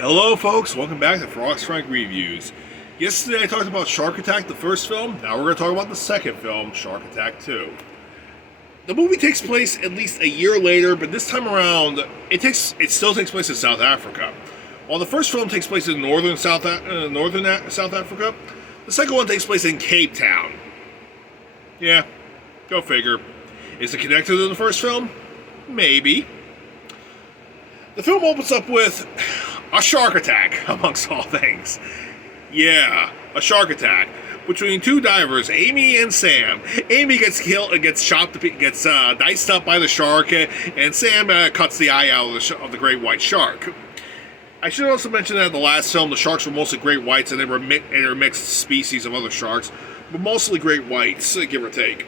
Hello folks, welcome back to Frog Strike Reviews. Yesterday I talked about Shark Attack, the first film. Now we're going to talk about the second film, Shark Attack 2. The movie takes place at least a year later, but this time around, it still takes place in South Africa. While the first film takes place in northern South Africa, the second one takes place in Cape Town. Yeah, go figure. Is it connected to the first film? Maybe. The film opens up with a shark attack, amongst all things. Yeah, a shark attack between two divers, Amy and Sam. Amy gets diced up by the shark, and Sam cuts the eye out of the great white shark. I should also mention that in the last film, the sharks were mostly great whites, and they were intermixed species of other sharks, but mostly great whites, give or take.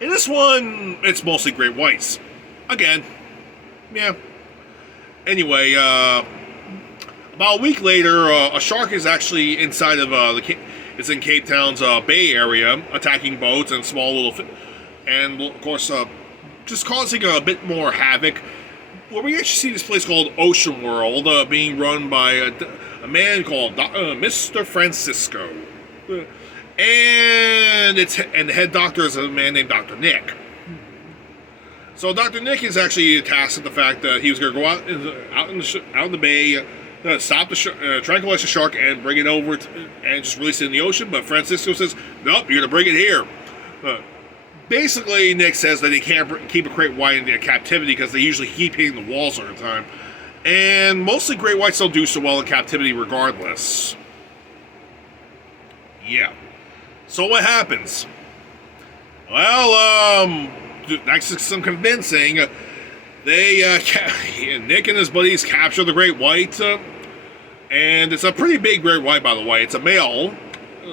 In this one, it's mostly great whites. Again. Yeah. Anyway, about a week later, a shark is actually inside of it's in Cape Town's Bay Area, attacking boats and small little, and of course, just causing a bit more havoc. Where we actually see this place called Ocean World, being run by a man called Mr. Francisco, and the head doctor is a man named Dr. Nick. So Dr. Nick is actually tasked with the fact that he was going to go out in the bay, tranquilize the shark, and bring it over and just release it in the ocean. But Francisco says, "Nope, you're going to bring it here." Basically, Nick says that they can't keep a great white in captivity because they usually keep hitting the walls all the time, and mostly great whites don't do so well in captivity, regardless. Yeah. So what happens? Well, next to some convincing, Nick and his buddies capture the great white, and it's a pretty big great white, by the way. It's a male,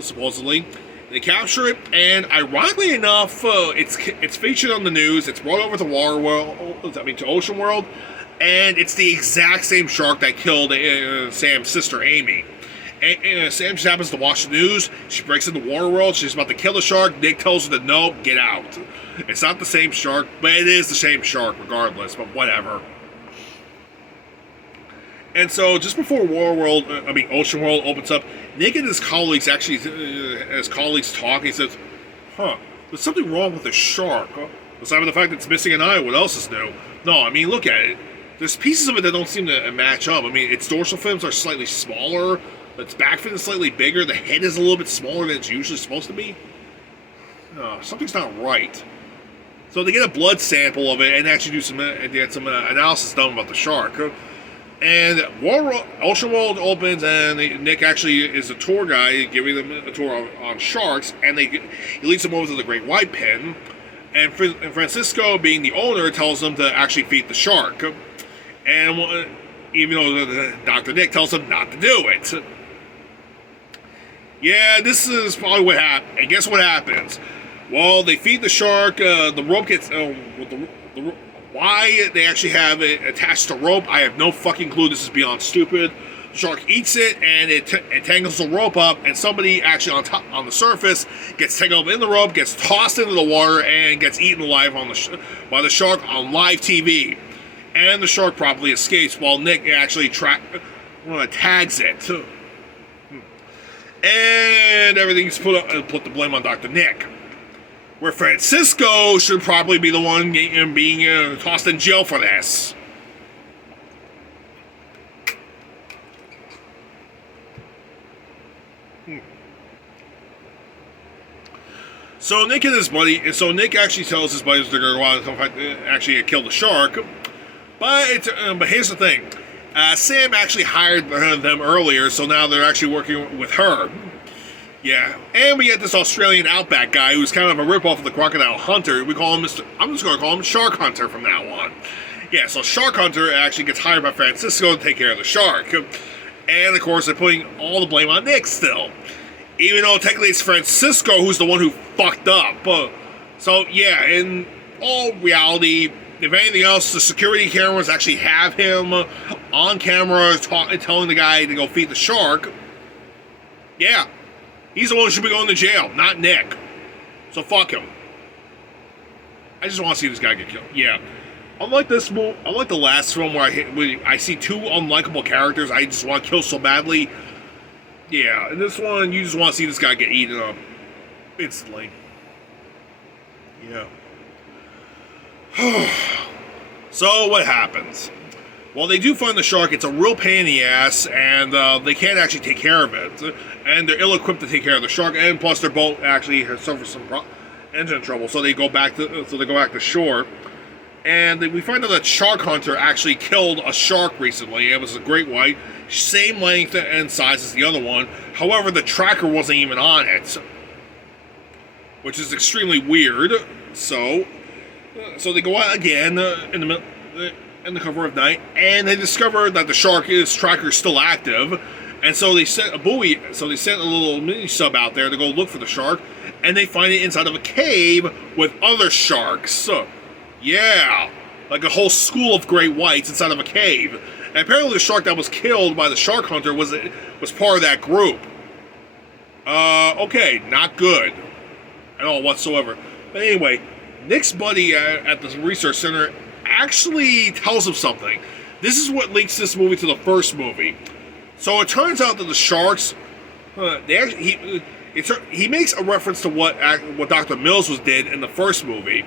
supposedly. They capture it, and ironically enough, it's featured on the news. It's brought over to Ocean World, and it's the exact same shark that killed Sam's sister Amy. And Sam just happens to watch the news. She breaks into Water World. She's about to kill the shark. Nick tells her to no, get out. It's not the same shark, but it is the same shark regardless, but whatever. And so just before Ocean World opens up, Nick and his colleagues talk. He says, there's something wrong with the shark. Aside from the fact that it's missing an eye, what else is new? No, I mean, look at it. There's pieces of it that don't seem to match up. I mean, its dorsal fins are slightly smaller. Its back fin is slightly bigger. The head is a little bit smaller than it's usually supposed to be. Something's not right. So they get a blood sample of it and actually get some analysis done about the shark. And Ocean World opens, and Nick actually is a tour guide giving them a tour on sharks, and he leads them over to the Great White Pen. And Francisco, being the owner, tells them to actually feed the shark. And even though Dr. Nick tells them not to do it. Yeah, this is probably what happened. And guess what happens? Well, they feed the shark. The rope gets why they actually have it attached to rope, I have no fucking clue. This is beyond stupid. The shark eats it, and it tangles the rope up, and somebody actually on the surface gets tangled up in the rope, gets tossed into the water, and gets eaten alive by the shark on live TV. And the shark probably escapes while Nick actually tags it. And everything's put the blame on Dr. Nick. Where Francisco should probably be the one being tossed in jail for this. So Nick actually tells his buddies they're going to go out and actually kill the shark. But here's the thing. Sam actually hired them earlier, so now they're actually working with her. Yeah, and we get this Australian outback guy who's kind of a ripoff of the crocodile hunter. I'm just going to call him Shark Hunter from now on. Yeah, so Shark Hunter actually gets hired by Francisco to take care of the shark. And of course, they're putting all the blame on Nick still. Even though technically it's Francisco who's the one who fucked up. So yeah, in all reality, if anything else, the security cameras actually have him on camera telling the guy to go feed the shark. Yeah. He's the one who should be going to jail, not Nick. So fuck him. I just want to see this guy get killed. Yeah. unlike this movie, unlike the last film where I see two unlikable characters I just want to kill so badly. Yeah, in this one, you just want to see this guy get eaten up instantly. Yeah. So what happens? Well, they do find the shark. It's a real pain in the ass, and they can't actually take care of it. And they're ill-equipped to take care of the shark, and plus their boat actually has suffered some engine trouble, so they go back to shore. And we find out that Shark Hunter actually killed a shark recently. It was a great white, same length and size as the other one. However, the tracker wasn't even on it, which is extremely weird. So they go out again in the cover of night, and they discover that the tracker is still active. And so they sent a buoy. So they sent a little mini sub out there to go look for the shark, and they find it inside of a cave with other sharks. Yeah, like a whole school of great whites inside of a cave. And apparently the shark that was killed by the Shark Hunter was part of that group. Okay, not good at all whatsoever. But anyway, Nick's buddy at the research center actually tells him something. This is what links this movie to the first movie. So it turns out that the sharks, he makes a reference to what Dr. Mills did in the first movie.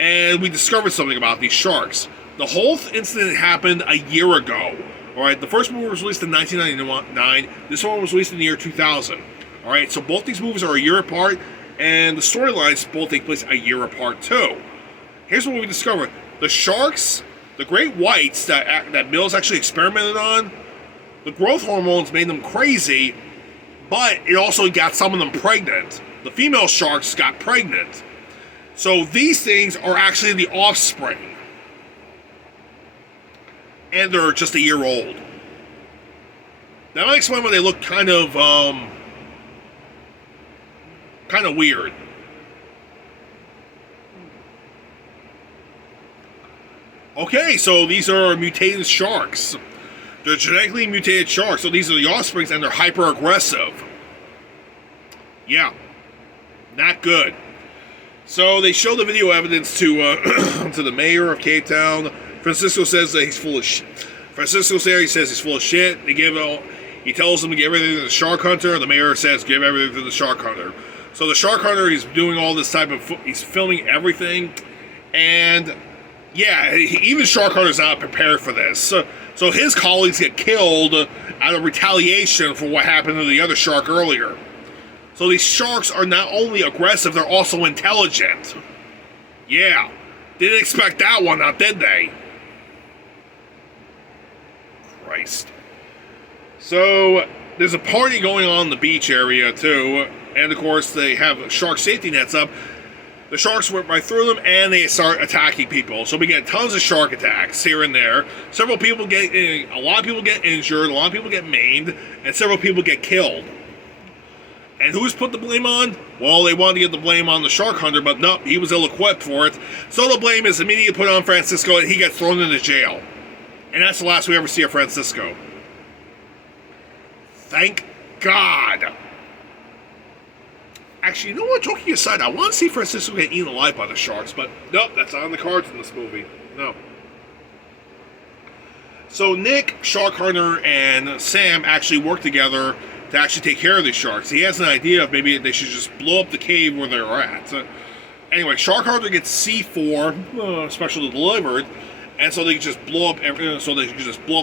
And we discovered something about these sharks. The whole incident happened a year ago. Alright, the first movie was released in 1999. This one was released in the year 2000. Alright, so both these movies are a year apart, and the storylines both take place a year apart too. Here's what we discovered. The sharks, the great whites that Mills actually experimented on, the growth hormones made them crazy, but it also got some of them pregnant. The female sharks got pregnant. So these things are actually the offspring. And they're just a year old. That might explain why they look kind of weird. Okay, so these are mutated sharks. They're genetically mutated sharks, so these are the offsprings, and they're hyper-aggressive. Yeah. Not good. So they show the video evidence to to the mayor of Cape Town. Francisco says that he's full of shit. Francisco says he's full of shit. He tells them to give everything to the Shark Hunter. The mayor says give everything to the Shark Hunter. So the Shark Hunter is doing all this he's filming everything, and yeah, even Shark Hunter's not prepared for this. So his colleagues get killed out of retaliation for what happened to the other shark earlier. So these sharks are not only aggressive, they're also intelligent. Yeah. Didn't expect that one, now did they? Christ. So, there's a party going on in the beach area, too. And, of course, they have shark safety nets up. The sharks went right through them, and they start attacking people. So we get tons of shark attacks here and there. A lot of people get injured, a lot of people get maimed, and several people get killed. And who's put the blame on? Well, they wanted to get the blame on the Shark Hunter, but no, he was ill-equipped for it. So the blame is immediately put on Francisco, and he gets thrown into jail. And that's the last we ever see of Francisco. Thank God. Actually, you know what? Joking aside, I want to see Francisco get eaten alive by the sharks, but nope, that's not on the cards in this movie. No. So Nick, Shark Hunter, and Sam actually work together to actually take care of these sharks. He has an idea of maybe they should just blow up the cave where they're at. So, anyway, Shark Hunter gets C4 specially delivered, and so they can just blow up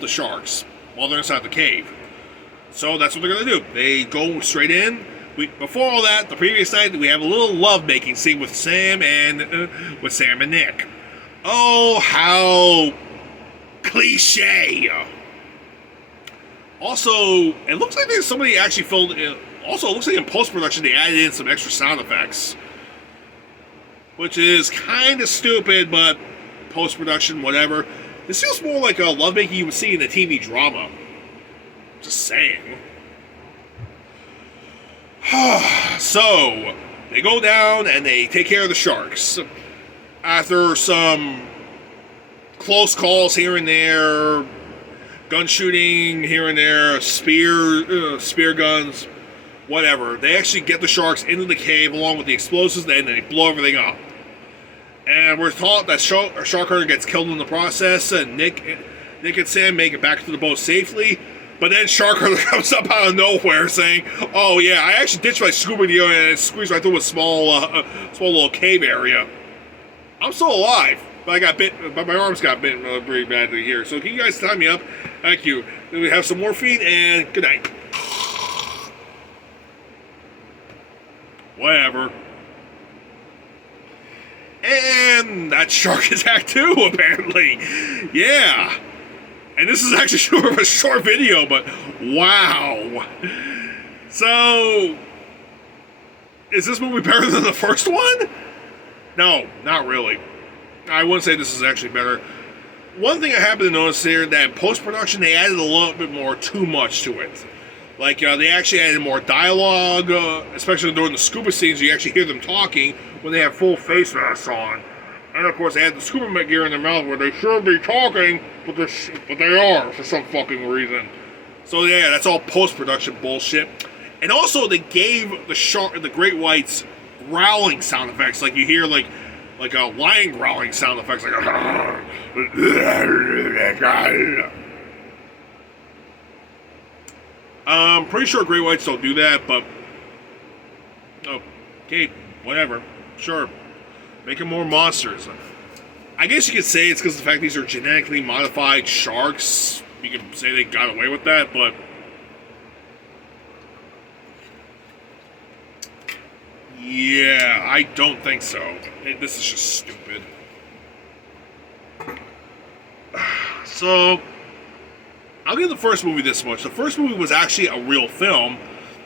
the sharks while they're inside the cave. So that's what they're gonna do. They go straight in. Before all that, the previous night we have a little love-making scene with Sam and Nick. Oh, how cliche! Also, it looks like there's somebody actually filmed in. Also, it looks like in post-production they added in some extra sound effects. Which is kind of stupid, but post-production, whatever. This feels more like a lovemaking you would see in a TV drama. Just saying. So, they go down and they take care of the sharks. After some close calls here and there, gun shooting here and there, spear guns, whatever. They actually get the sharks into the cave along with the explosives, and they blow everything up. And we're taught that shark herder gets killed in the process, and Nick and Sam make it back to the boat safely. But then shark herder comes up out of nowhere saying, "Oh yeah, I actually ditched my scuba gear and squeezed right through a small little cave area. I'm still alive, but I got bit. But my arms got bitten pretty badly here. So can you guys tie me up? Thank you. Then we have some morphine and good night." Whatever. And that's Shark Attack 2, apparently. Yeah. And this is actually sort of a short video, but wow. So, is this movie better than the first one? No, not really. I wouldn't say this is actually better. One thing I happen to notice here, that in post-production, they added a little bit more too much to it. Like, they actually added more dialogue, especially during the scuba scenes. You actually hear them talking when they have full face masks on. And, of course, they had the scuba gear in their mouth where they should be talking, but they are for some fucking reason. So, yeah, that's all post-production bullshit. And also, they gave the great whites growling sound effects. Like, you hear, like a lion growling sound effects. Like, I'm pretty sure great whites don't do that, but okay, whatever. Sure. Make them more monsters. I guess you could say it's because of the fact these are genetically modified sharks. You could say they got away with that, but yeah, I don't think so. This is just stupid. So, I'll give the first movie this much. The first movie was actually a real film.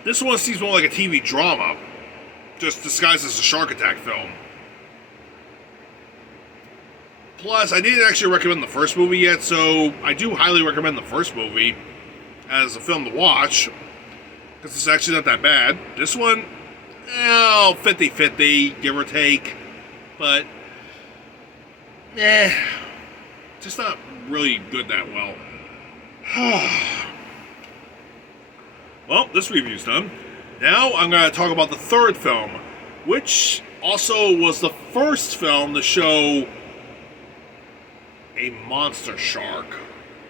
This one seems more like a TV drama, just disguised as a shark attack film. Plus, I didn't actually recommend the first movie yet, so I do highly recommend the first movie as a film to watch, because it's actually not that bad. This one, 50-50, give or take, but just not really good that well. Well, this review's done. Now I'm going to talk about the third film, which also was the first film to show a monster shark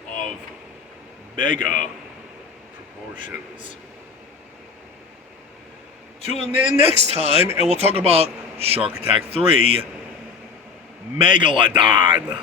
of mega proportions. Tune in next time and we'll talk about Shark Attack 3 Megalodon.